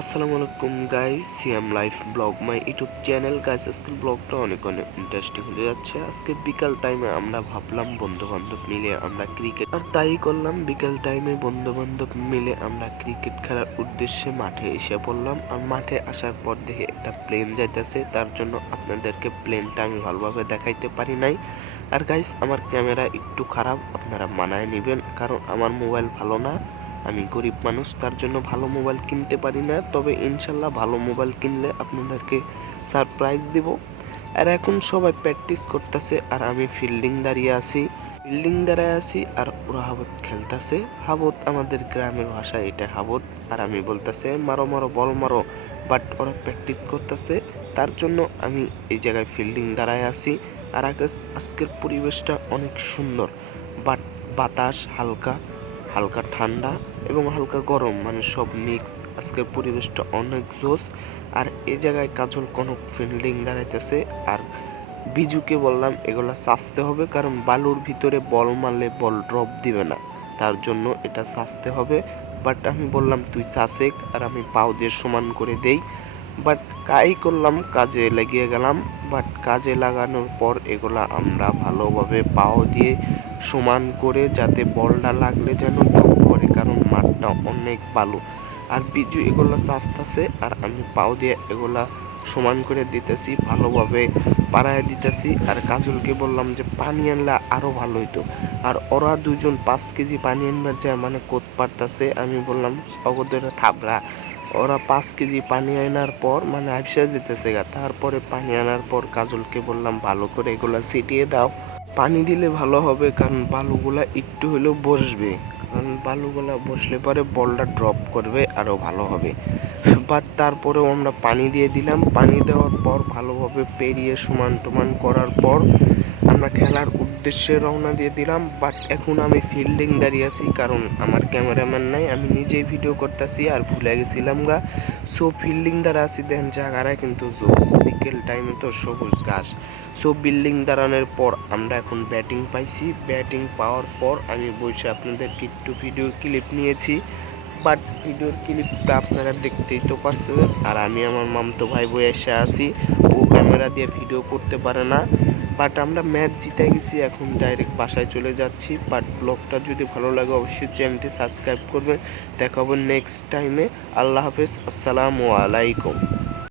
আসসালামু আলাইকুম guys, CM life blog my YouTube channel. Guys আজকের ব্লগটা অনেক ইন্টারেস্টিং হতে যাচ্ছে। আজকে বিকাল টাইমে আমরা ভাবলাম বন্ধু বান্ধব মিলে আমরা ক্রিকেট, আর তাই করলাম। বিকাল টাইমে বন্ধু বান্ধব মিলে আমরা ক্রিকেট খেলার উদ্দেশ্যে মাঠে এসে পড়লাম। আর মাঠে আসার পর দেখে একটা প্লেন যাইতেছে, তার জন্য আপনাদেরকে প্লেনটা আমি ভালোভাবে দেখাইতে পারি নাই। আর গাইস আমার ক্যামেরা একটু খারাপ, আপনারা মানায় নেবেন, কারণ আমার মোবাইল ভালো না। আমি গরিব মানুষ, তার জন্য ভালো মোবাইল কিনতে পারি না। তবে ইনশাল্লাহ ভালো মোবাইল কিনলে আপনাদেরকে সারপ্রাইজ দিব। আর এখন সবাই প্র্যাকটিস করতেছে আর আমি দাঁড়ায় আছি আর ওরা হাবত খেলতেছে। হাবত আমাদের গ্রামের ভাষায় এটা হাবত। আর আমি বলতেছে মারো মারো বল মারো, বাট ওরা প্র্যাকটিস করতেছে, তার জন্য আমি এই জায়গায় দাঁড়ায় আছি। আর আজকের পরিবেশটা অনেক সুন্দর, বাট বাতাস হালকা হালকা ঠান্ডা এবং হালকা গরম, মানে সব মিক্স। আজকের পরিবেশটা অনেক জোস। আর এই জায়গায় কাজল কোনো দাঁড়াইতেছে। আর বিজুকে বললাম এগুলা সাজতে হবে, কারণ বালুর ভিতরে বল মারলে বল ড্রপ দিবে না, তার জন্য এটা সাজতে হবে। বাট আমি বললাম তুই চাষেক, আর আমি পাও দিয়ে সমান করে দেই। বাট করলাম, কাজে লাগিয়ে গেলাম। বাট কাজে লাগানোর পর এগুলা আমরা ভালোভাবে পাও দিয়ে সমান করে, যাতে বলটা লাগলে যেন ড্রপ করে, কারণ মাঠটা অনেক বালু। আর বিজু এগুলো চাষতেছে আর আমি পাও দিয়ে এগুলা সমান করে দিতেছি, ভালোভাবে পাড়ায় দিতেছি। আর কাজলকে বললাম যে পানি আনলে আরো ভালো হইতো। আর ওরা দুজন 5 কেজি পানি আনবার যায়, মানে কোত পারতাছে। আমি বললাম অগদের থাবড়া। ওরা 5 কেজি পানি আনার পর মানে আইসা দিতেছে গা। তারপরে পানি আনার পর কাজলকে বললাম ভালো করে এগুলা ছিটিয়ে দাও, পানি দিলে ভালো হবে, কারণ বালুগুলা একটু হলেও বসবে, কারণ বালুগুলা বসলে পরে বলটা ড্রপ করবে, আরো ভালো হবে। বাট তারপরেও আমরা পানি দিয়ে দিলাম। পানি দেওয়ার পর ভালোভাবে পেরিয়ে সমান টমান করার পর আমরা খেলার উদ্দেশ্যে রওনা দিয়ে দিলাম। বাট এখন আমি দাঁড়িয়ে আছি, কারণ আমার ক্যামেরাম্যান নাই, আমি নিজেই ভিডিও করতেছি আর ভুলে গেছিলাম গা। সো দ্বারা আছি, দেন জায়গাটা কিন্তু জোস। বিকেল টাইমে তো সবুজ ঘাস। সো দাঁড়ানোর পর আমরা এখন ব্যাটিং পাইছি। ব্যাটিং পাওয়ার পর আমি বসে আপনাদেরকে একটু ভিডিও ক্লিপ নিয়েছি। বাট ভিডিওর ক্লিপটা আপনারা দেখতেই তো পারছেন। আর আমি আমার মামতো ভাই বই এসে আছি, ও ক্যামেরা দিয়ে ভিডিও করতে পারে না। বাট আমরা ম্যাচ জিতে গেছি, এখন ডাইরেক্ট বাসায় চলে যাচ্ছি। বাট ব্লগটা যদি ভালো লাগে অবশ্যই চ্যানেলটি সাবস্ক্রাইব করবেন। দেখা হবে নেক্সট টাইমে। আল্লাহ হাফেজ, আসসালামু আলাইকুম।